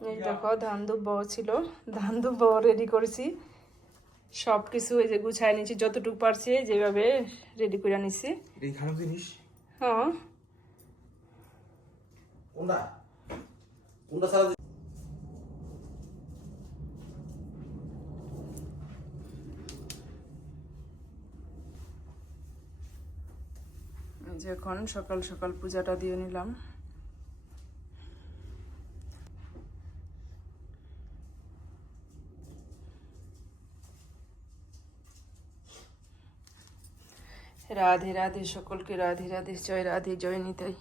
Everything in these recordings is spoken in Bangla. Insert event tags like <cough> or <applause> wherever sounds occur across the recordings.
এই দেখো ধান দুব্ব ছিল। ধান দুব্ব রেডি করেছি। সব কিছু এই যে গুছাই নিয়েছি যতটুকু পারছি যেভাবে রেডি করে নিছি। জিনিস? হ্যাঁ। কোনটা? কোনটা সারা যে এখন সকাল সকাল পূজাটা দিয়ে নিলাম। রাধে রাধে সকলকে, রাধে রাধে, জয় রাধে, জয় নিতাই।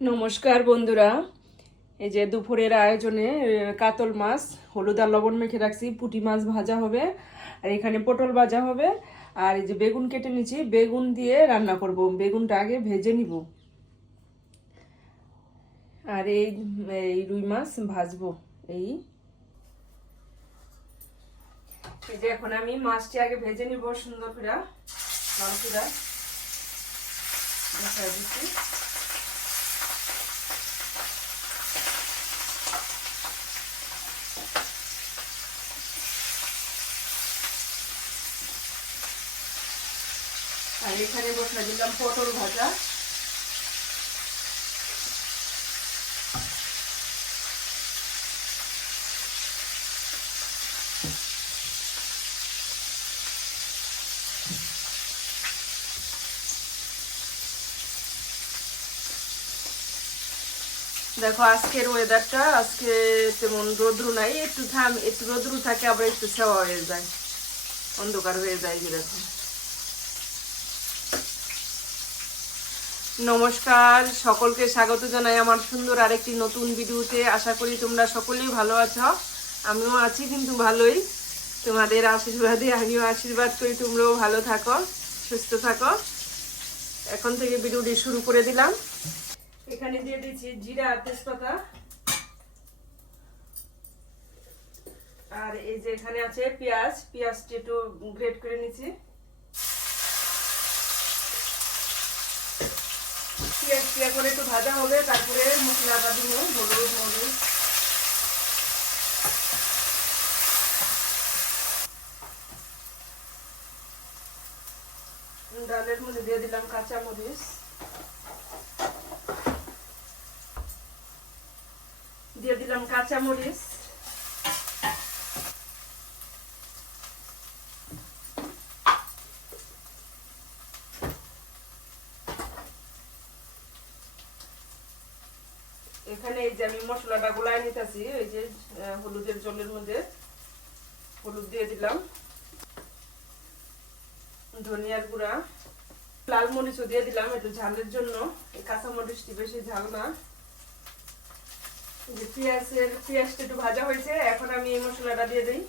নমস্কার বন্ধুরা, এই যে দুপুরের আয়োজনে কাতল মাছ, হলুদ আর লবণ মেখে রাখছি, পুঁটি মাছ ভাজা হবে, আর এখানে পটল ভাজা হবে, আর এই যে বেগুন কেটে নিচ্ছি, বেগুন দিয়ে রান্না করব, বেগুনটা আগে ভেজে নিব। আর এই রুই মাছ ভাজবো, এই এই যে এখন আমি মাছটি আগে ভেজে নিব সুন্দর করে, লাল করে। দিচ্ছি। এখানে বসা দিলাম পটল ভাজা। দেখো, আজকের ওয়েদারটা আজকে তেমন রোদ্রু নাই, একটু থাম, একটু রোদ্রু থাকে, আবার একটু সেওয়া হয়ে যায়। অন্ধকার হয়ে যায় যে দেখো নমস্কার, সকলকে স্বাগত জানাই আমার সুন্দর আরেকটি নতুন ভিডিওতে। আশা করি তোমরা সকলেই ভালো আছো। আমিও আছি কিন্তু ভালোই। তোমাদের আশীর্বাদে, আমিও আশীর্বাদ করি। তোমরাও ভালো থাকো, সুস্থ থাকো। এখন থেকে ভিডিওটি শুরু করে দিলাম। এখানে দিয়ে দিচ্ছি জিরা তেজপাতা। আর এই যে এখানে আছে পেঁয়াজ, পেঁয়াজটি একটু গ্রেট করে নিচ্ছি। পেঁয়াজ পেঁয়াজ করে একটু ভাজা হবে, তারপরে মশলাটা দিব, হলুদ, মরিচ। ডালের মধ্যে দিয়ে দিলাম কাঁচা মরিচ দিয়ে দিলাম কাঁচা মরিচ এখানে এই যে আমি মশলাটা গুলাই নিতেছি, এই যে হলুদের জলের মধ্যে হলুদ দিয়ে দিলাম। ধনিয়ার গুঁড়া। লাল মরিচও দিয়ে দিলাম, একটু ঝালের জন্য। এই কাঁচা মরিচটি বেশি ঝাল না। যে পেঁয়াজের পেঁয়াজটা একটু ভাজা হয়েছে, এখন আমি এই মশলাটা দিয়ে দিই।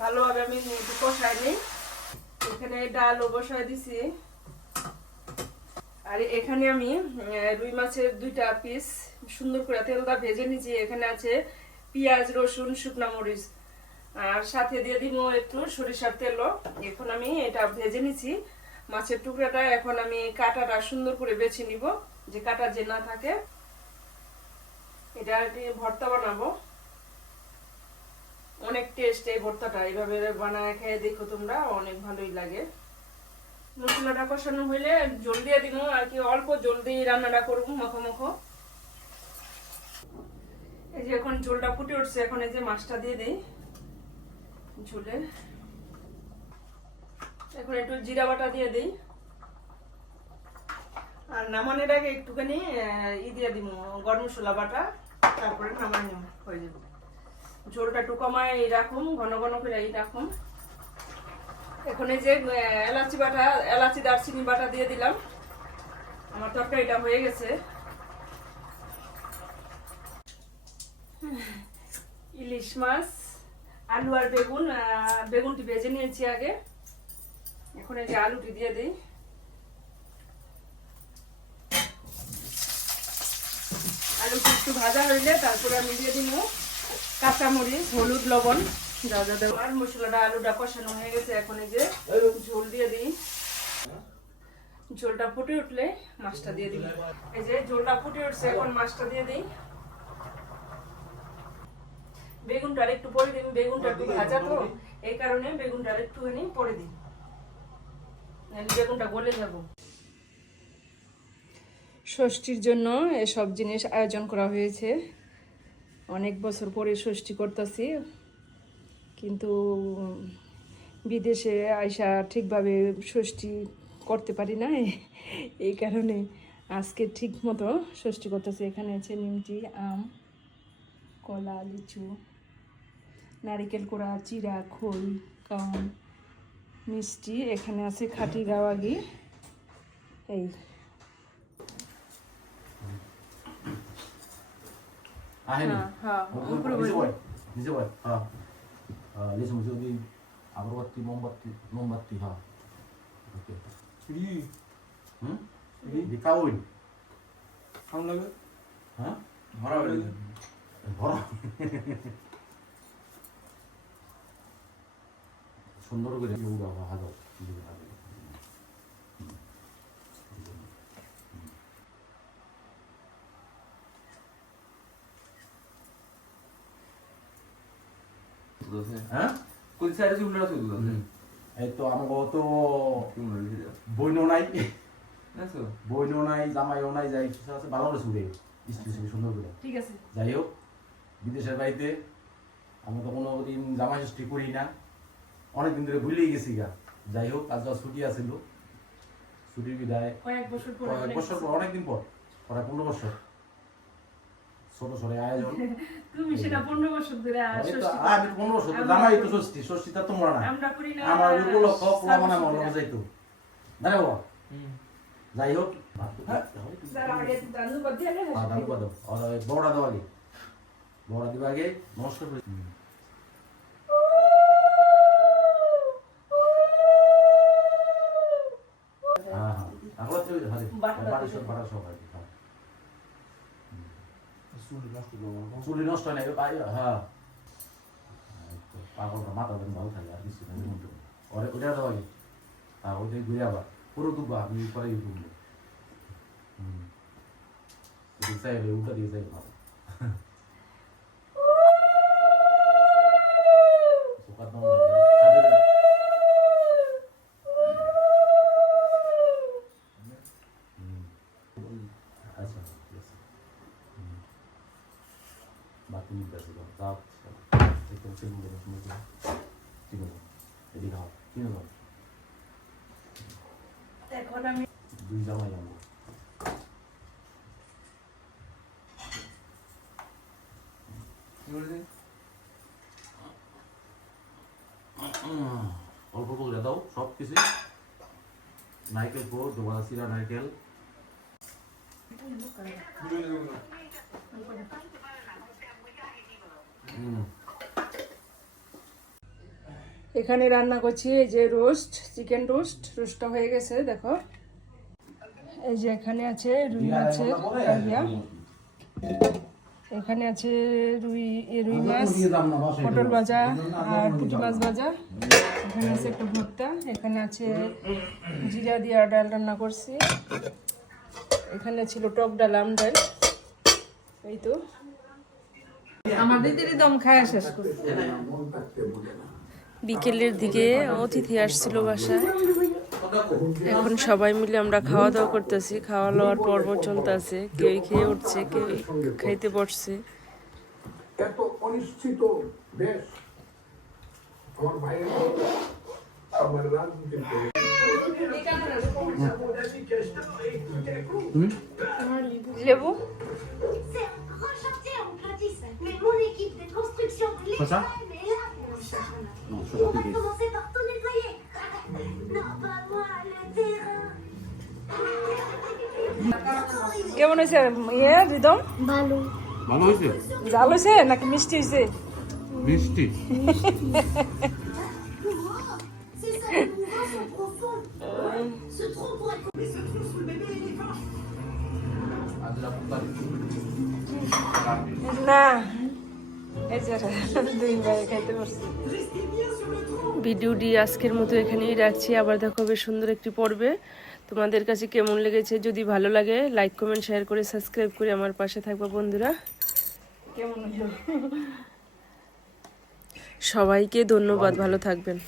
ভালোভাবে আমি কষাই নিই। এখানে ডালও বসাই দিছি। আর এখানে আমি রুই মাছের দুইটা পিস সুন্দর করে তেলটা ভেজে নিয়েছি এখানে আছে পেঁয়াজ, রসুন, শুকনা মরিচ। আর সাথে দিয়ে দিব একটু সরিষার তেলও। এখন আমি এটা ভেজে নিছি। মাছের টুকরাটা এখন আমি কাটাটা সুন্দর করে বেছে নিব। যে কাটা যে না থাকে এটা কি ভর্তা বানাবো। অনেক টেস্ট এই ভর্তাটা। এইভাবে বানায় খেয়ে দেখো তোমরা, অনেক ভালোই লাগে। মশলাটা কষানো হইলে জল দিয়ে দিব, আর কি অল্প জল দিয়ে রান্নাটা করব, মাখো মাখো। এই যে এখন ঝোলটা ফুটে উঠছে, এখন এই যে মাছটা দিয়ে দিই ঝোলে। এখন একটু জিরা বাটা দিয়ে দিই। আর নামানোর আগে একটুখানি ই দিয়ে দিব, গরম মশলা বাটা। তারপরে নামাই নামানো হয়ে যাবে। ঝোলটা একটু কমায় রাখুন, ঘন ঘন করে এই রাখুন। এখন যে এলাচি বাটা, এলাচি দারচিনি বাটা দিয়ে দিলাম। আমার তরকারিটা হয়ে গেছে। ইলিশ মাছ, আলু আর বেগুন বেগুনটি ভেজে নিয়েছি আগে। এখন এই যে আলুটি দিয়ে দিই আলুটি একটু ভাজা হইলে তারপরে আমি দিয়ে দিব কাঁচামরিচ, হলুদ, লবণ, যা যা দেবো আর মশলাটা, আলুটা কষানো হয়ে গেছে এখন এই যে ঝোল দিয়ে দিই। ঝোলটা ফুটে উঠলে মাছটা দিয়ে দিই। এই যে ঝোলটা ফুটে উঠছে, এখন মাছটা দিয়ে দিই। বেগুনটা আর একটু পরে দিই বেগুনটা একটু ভাজা তো, এই কারণে বেগুনটা আর একটুখানি পরে দিই। বেগুনটা গলে যাব। ষষ্ঠীর জন্য এসব জিনিস আয়োজন করা হয়েছে। অনেক বছর পরে ষষ্ঠী করতেছি। কিন্তু বিদেশে আইসা ঠিকভাবে ষষ্ঠী করতে পারি না এই কারণে আজকে ঠিক মতো ষষ্ঠী করতেছি। এখানে আছে নিমটি আম, কলা, লিচু, নারিকেল কোড়া চিরা খোল কাউন মিষ্টি। এখানে আছে খাঁটি গাওয়াগি। এই আহেনি হ্যাঁ হ্যাঁ উপরে নিজে বসে। বয় নিজে বয় হ্যাঁ লিসু মুসি ওদি আগরবাতি মোমবাতি মোমবাতি হ্যাঁ ওকে চুরি হুম দিকাউন কেমন লাগবে হ্যাঁ ভরা হয়ে যাবে ভরা সুন্দর করে ইউগা হাজার হ্যাঁ? এই তো বইনও নাই। দেখো বইনও নাই জামাইও নাই যাই কিছু আছে ভালো করে শুনে স্পেশালি সুন্দর করে। ঠিক আছে। যাই হোক বিদেশের বাড়িতে আমি তো কোনো দিন জামাই ষষ্ঠী করি না। অনেকদিন ধরে ভুলেই গেছি গা। যাই হোক আজ ছুটি আছিল। ছুটির বিদায় কয়েক বছর পরে বছর অনেকদিন পর প্রায় পনেরো বছর। ছোট সরে আয়োজন <laughs> তুমি সেটা পনেরো বছর ধরে আমি তো পনেরো বছর তো জামাই তো ষষ্ঠী ষষ্ঠী তা তোমরা না। আমরা করি না আমার উপলক্ষ পোলা মানে যাইতো। বাবা? যাই হোক হ্যাঁ, দেওয়া আগে বড়টা দিবা আগে নমস্কার করে হ্যাঁ হ্যাঁ। সব সব আছে হ্যাঁ। চুরি নষ্ট করব চুলি নষ্ট হয় না পাই হ্যাঁ তো পাগলটা মাথা দেন ভালো থাকে আর কিছু না কিন্তু ওরে ওটা আগে হ্যাঁ ওইটাই ঘুরে আবার পুরো তো পরে হুম চাইবে উল্টা দিয়ে চাইবে ভালো সুপার দাম লাগে খাবে হুম আচ্ছা ঠিক আছে হুম বাকি নিতে আছে তো তাও একদম চিনি দেবো তুমি চিনি দেবো এদিকে খাও চিনি দেবো এখন আমি দুই জামাই আমরা অল্প করে দাও সব কিছু। নারকেল সিরা হুম। এখানে রান্না করছি এই যে রোস্ট চিকেন রোস্ট। রোস্টটা হয়ে গেছে দেখো। এই যে এখানে আছে রুই মাছের কালিয়া এখানে আছে রুই রুই মাছ পটল ভাজা আর পুঁটি মাছ ভাজা। এখানে আছে একটা ভর্তা এখানে আছে জিরা দিয়ে ডাল রান্না করছি। এখানে ছিল টক ডাল আম ডাল। এই তো। আমার দিদির দম খায় শেষ করছি। বিকেলের দিকে অতিথি আসছিল বাসায়। এখন সবাই মিলে আমরা খাওয়া দাওয়া করতেছি। খাওয়া দাওয়ার পর্ব চলতেছে। কেউ খেয়ে উঠছে কেউ খাইতে বসছে। এত অনিশ্চিত দেশ আমার ভাইয়ের আমার রাজনীতির লেবু? C'est recharger en gratiste. Mais mon équipe de construction de Quoi ça হয়েছে ইয়ে রিদম? Ballon. ভালো হয়েছে জাল হয়েছে নাকি মিষ্টি হয়েছে মিষ্টি। না। ভিডিওটি আজকের মতো এখানেই রাখছি। আবার দেখা হবে সুন্দর একটি পর্বে। তোমাদের কাছে কেমন লেগেছে? যদি ভালো লাগে লাইক কমেন্ট শেয়ার করে সাবস্ক্রাইব করে আমার পাশে থাকবা বন্ধুরা। কেমন সবাইকে ধন্যবাদ ভালো থাকবেন।